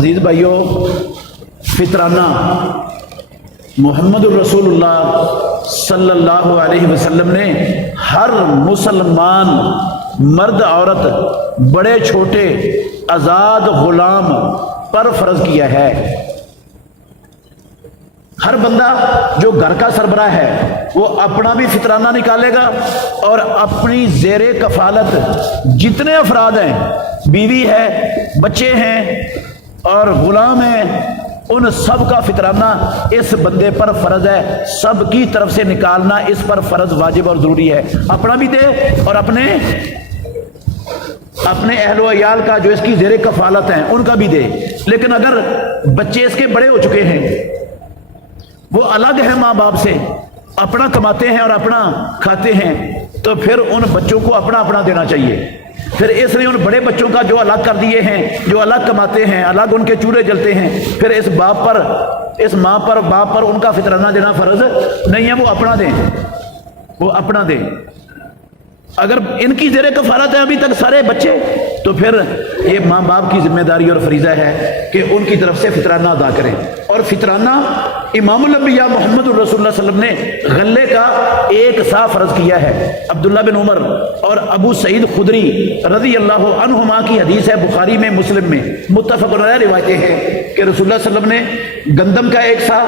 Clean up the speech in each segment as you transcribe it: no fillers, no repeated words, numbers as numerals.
अजीज भाइयों, फितराना मोहम्मद रसूलुल्लाह सल्लल्लाहु अलैहि वसल्लम ने हर मुसलमान मर्द औरत बड़े छोटे आज़ाद गुलाम पर फर्ज किया है। हर बंदा जो घर का सरबराह है वो अपना भी फितराना निकालेगा और अपनी ज़ेरे कफालत जितने अफराद हैं, बीवी है, बच्चे हैं और गुलाम है, उन सब का फितराना इस बंदे पर फर्ज है। सब की तरफ से निकालना इस पर फर्ज, वाजिब और जरूरी है। अपना भी दे और अपने अहलो अयाल का जो इसकी ज़ेरे कफालत हैं उनका भी दे। लेकिन अगर बच्चे इसके बड़े हो चुके हैं, वो अलग है माँ बाप से, अपना कमाते हैं और अपना खाते हैं, तो फिर उन बच्चों को अपना अपना देना चाहिए। फिर इसलिए उन बड़े बच्चों का जो अलग कर दिए हैं, जो अलग कमाते हैं, अलग उनके चूल्हे जलते हैं, फिर इस बाप पर, इस माँ पर, बाप पर उनका फितराना देना फर्ज नहीं है। वो अपना दें, वो अपना दें। अगर इनकी ज़ेरे कफालत है अभी तक सारे बच्चे, तो फिर ये माँ बाप की जिम्मेदारी और फरीज़ा है कि उनकी तरफ से फितराना अदा करें। और फितराना इमामुल अंबिया मोहम्मद रसूलुल्लाह सल्लल्लाहु अलैहि वसल्लम ने गल्ले का एक सा फर्ज किया है। अब्दुल्लाह बिन उमर और अबू सईद खुदरी रज़ी अल्लाह अन्हुमा की हदीस है, बुखारी में, मुस्लिम में मुत्तफ़क़ुन अलैह रिवायतें हैं कि रसूलुल्लाह सल्लल्लाहु अलैहि वसल्लम ने गंदम का एक सा,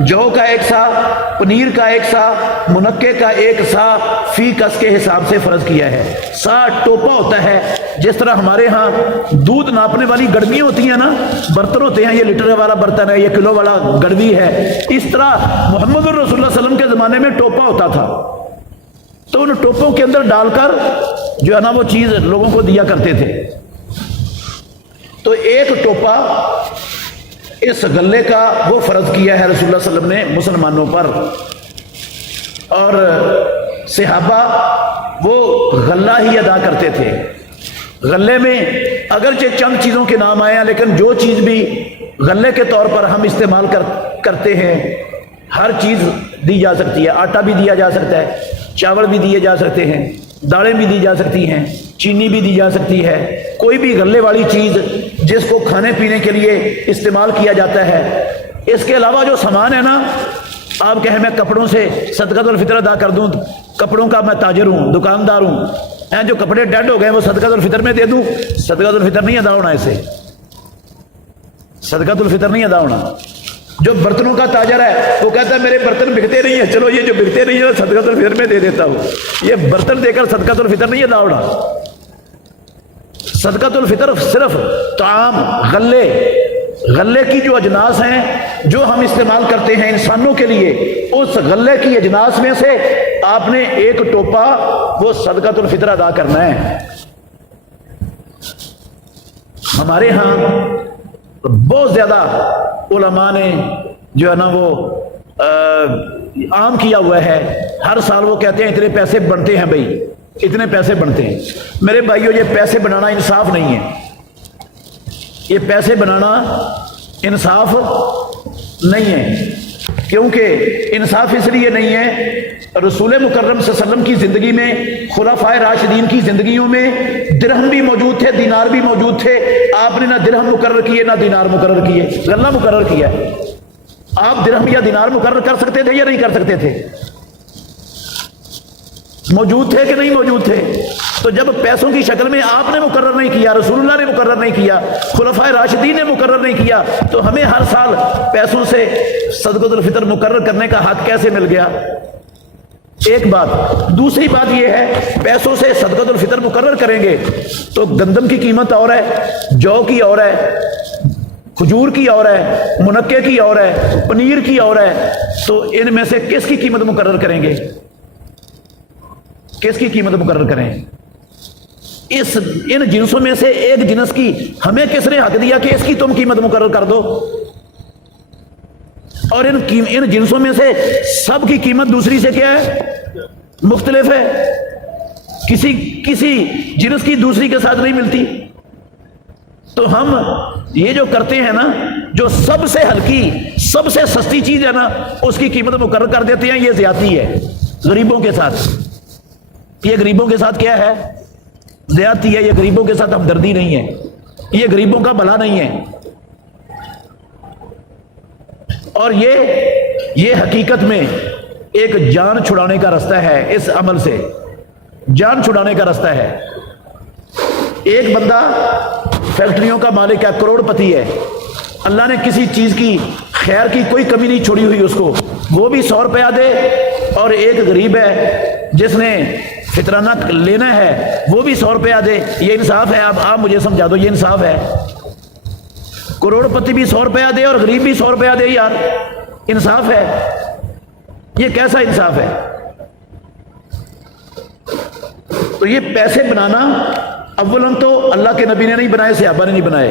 जौ का एक सा, पनीर का एक सा, मुनक्के का एक सा फी कस के हिसाब से फर्ज किया है। सा टोपा होता है, जिस तरह हमारे यहाँ दूध नापने वाली गड़वी होती है ना, बर्तन होते हैं, ये लीटर वाला बर्तन है, ये किलो वाला गड़वी है, इस तरह मोहम्मद रसूलुल्लाह सल्लल्लाहु अलैहि वसल्लम के ज़माने में टोपा होता था। तो उन टोपों के अंदर डालकर जो है ना वो चीज़ लोगों को दिया करते थे। तो एक टोपा इस गल्ले का वो फर्ज किया है रसूलुल्लाह सल्लल्लाहु अलैहि वसल्लम ने मुसलमानों पर। और सहाबा वो गल्ला ही अदा करते थे। गल्ले में अगरचे चंद चीज़ों के नाम आए हैं, लेकिन जो चीज़ भी गल्ले के तौर पर हम इस्तेमाल करते हैं, हर चीज़ दी जा सकती है। आटा भी दिया जा सकता है, चावल भी दिए जा सकते हैं, दालें भी दी जा सकती हैं, चीनी भी दी जा सकती है। कोई भी गल्ले वाली चीज़ जिसको खाने पीने के लिए इस्तेमाल किया जाता है। इसके अलावा जो सामान है ना, आप कहें मैं कपड़ों से सदक़ातुल फितर अदा कर दूं, कपड़ों का मैं ताजर हूं, दुकानदार हूं, जो कपड़े डेड हो गए वो सदक़ातुल फितर में दे दूं, सदक़ातुल फितर नहीं अदा होना, इससे सदक़ातुल फितर नहीं अदा होना। जो बर्तनों का ताजर है वो कहता है मेरे बर्तन बिकते नहीं है, चलो ये जो बिकते नहीं है सदक़ातुल फितर में दे देता हूं। ये बर्तन देकर सदक़ातुल फितर नहीं अदा होना। सदक़ातुल फितर सिर्फ ताम, गल्ले की जो अजनास हैं जो हम इस्तेमाल करते हैं इंसानों के लिए, उस गल्ले की अजनास में से आपने एक टोपा वो सदक़ातुल फितर अदा करना है। हमारे यहाँ बहुत ज्यादा उलमा ने जो है ना वो आम किया हुआ है, हर साल वो कहते हैं इतने पैसे बनते हैं भाई, इतने पैसे बनते हैं। मेरे भाइयों, ये पैसे बनाना इंसाफ नहीं है, ये पैसे बनाना इंसाफ नहीं है। क्योंकि इंसाफ इसलिए नहीं है, रसूल मुकर्रम सल्लल्लाहु अलैहि वसल्लम की ज़िंदगी में, खुलाफाए राशिदीन की ज़िंदगियों में दिरहम भी मौजूद थे, दीनार भी मौजूद थे। आपने ना दिरहम मुकर्रर किए ना दीनार मुकर्रर किए, गल्ला मुकर्रर किया। आप दिरहम या दीनार मुकर्रर कर सकते थे या नहीं कर सकते थे? मौजूद थे कि नहीं मौजूद थे? तो जब पैसों की शक्ल में आपने मुकर्रर नहीं किया, रसूलुल्लाह ने मुकर्रर नहीं किया, खुलफाए राशिदीन ने मुकर्रर नहीं किया, तो हमें हर साल पैसों से सदक़ातुल फितर मुकर्रर करने का हक कैसे मिल गया? एक बात। दूसरी बात यह है, पैसों से सदक़ातुल फितर मुकर्रर करेंगे तो गंदम की कीमत और है, जौ की और है, खजूर की और है, मुनक्के की और है, पनीर की और है। तो इनमें से किसकी कीमत मुकर्रर करेंगे? किसकी कीमत मुकर्रर करें? इन जिनसों में से एक जिनस की हमें किसने हक दिया कि इसकी तुम कीमत मुकर्रर कर दो? और इन जिनसों में से सब की कीमत दूसरी से क्या है? मुख्तलिफ है। किसी जिनस की दूसरी के साथ नहीं मिलती। तो हम ये जो करते हैं ना, जो सबसे हल्की, सबसे सस्ती चीज है ना, उसकी कीमत मुकर्रर कर देते हैं। ये ज्यादती है गरीबों के साथ। ये गरीबों के साथ क्या है? ज्यादती है। ये गरीबों के साथ हमदर्दी नहीं है, ये गरीबों का भला नहीं है। اور یہ حقیقت میں ایک جان چھڑانے کا راستہ ہے، اس عمل سے جان چھڑانے کا راستہ ہے۔ ایک بندہ فیکٹریوں کا مالک ہے، کروڑ پتی ہے، اللہ نے کسی چیز کی خیر کی کوئی کمی نہیں چھوڑی ہوئی اس کو، وہ بھی 100 روپیہ دے، اور ایک غریب ہے جس نے فطرانہ لینا ہے وہ بھی 100 روپیہ دے۔ یہ انصاف ہے؟ آپ مجھے سمجھا دو، یہ انصاف ہے؟ کروڑ پتی بھی 100 روپیہ دے اور غریب بھی 100 روپیہ دے، یار انصاف ہے؟ یہ کیسا انصاف ہے؟ تو یہ پیسے بنانا اولاً تو اللہ کے نبی نے نہیں بنائے، صحابہ نے نہیں بنائے،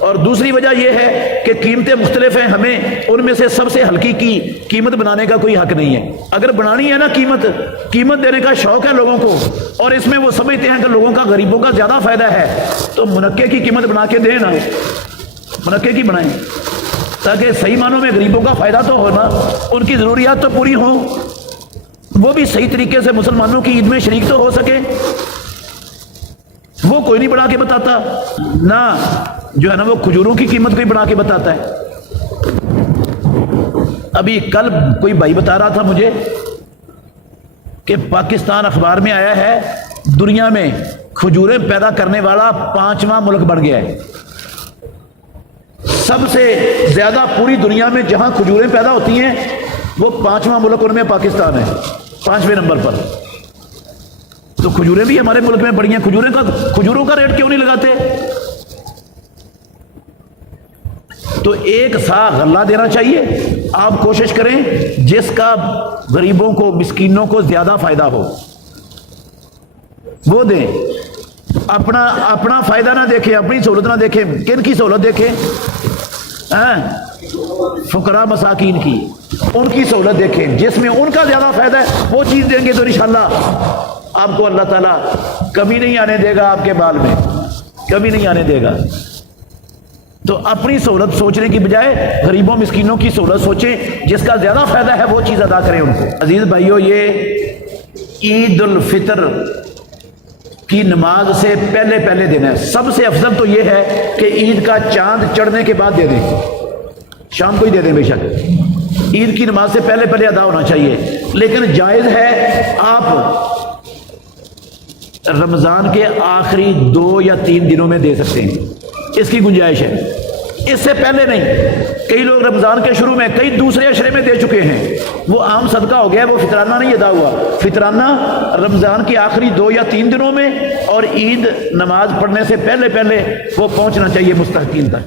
اور دوسری وجہ یہ ہے کہ قیمتیں مختلف ہیں، ہمیں ان میں سے سب سے ہلکی کی قیمت بنانے کا کوئی حق نہیں ہے۔ اگر بنانی ہے نا قیمت دینے کا شوق ہے لوگوں کو، اور اس میں وہ سمجھتے ہیں کہ لوگوں کا، غریبوں کا زیادہ فائدہ ہے، تو منقے کی قیمت بنا کے دیں نا، منقے کی بنائیں، تاکہ صحیح معنوں میں غریبوں کا فائدہ تو ہونا، ان کی ضروریات تو پوری ہوں، وہ بھی صحیح طریقے سے مسلمانوں کی عید میں شریک تو ہو سکے۔ وہ کوئی نہیں بنا کے بتاتا، نہ جو ہے نا وہ کھجوروں کی قیمت کوئی بنا کے بتاتا ہے۔ ابھی کل کوئی بھائی بتا رہا تھا مجھے کہ پاکستان اخبار میں آیا ہے دنیا میں کھجوریں پیدا کرنے والا 5واں ملک بن گیا ہے۔ سب سے زیادہ پوری دنیا میں جہاں کھجوریں پیدا ہوتی ہیں وہ 5واں ملک ان میں پاکستان ہے، 5ویں نمبر پر۔ تو کھجوریں بھی ہمارے ملک میں بڑی ہیں، کھجوروں کا ریٹ کیوں نہیں لگاتے؟ تو ایک سا غلہ دینا چاہیے، آپ کوشش کریں جس کا غریبوں کو، مسکینوں کو زیادہ فائدہ ہو وہ دیں، اپنا فائدہ نہ دیکھیں، اپنی سہولت نہ دیکھیں۔ کن کی سہولت دیکھیں؟ فقراء مساکین کی، ان کی سہولت دیکھیں، جس میں ان کا زیادہ فائدہ ہے وہ چیز دیں گے تو انشاءاللہ آپ کو اللہ تعالیٰ کمی نہیں آنے دے گا، آپ کے بال میں کمی نہیں آنے دے گا۔ تو اپنی سہولت سوچنے کی بجائے غریبوں مسکینوں کی سہولت سوچیں، جس کا زیادہ فائدہ ہے وہ چیز ادا کریں ان کو۔ عزیز بھائیو، یہ عید الفطر کی نماز سے پہلے دینا ہے۔ سب سے افضل تو یہ ہے کہ عید کا چاند چڑھنے کے بعد دے دیں، شام کو ہی دے دیں، بے شک عید کی نماز سے پہلے ادا ہونا چاہیے، لیکن جائز ہے آپ رمضان کے آخری 2 یا 3 دنوں میں دے سکتے ہیں، اس کی گنجائش ہے، اس سے پہلے نہیں۔ کئی لوگ رمضان کے شروع میں، کئی دوسرے عشرے میں دے چکے ہیں، وہ عام صدقہ ہو گیا، وہ فطرانہ نہیں ادا ہوا۔ فطرانہ رمضان کے آخری 2 یا 3 دنوں میں، اور عید نماز پڑھنے سے پہلے وہ پہنچنا چاہیے مستحقین تک۔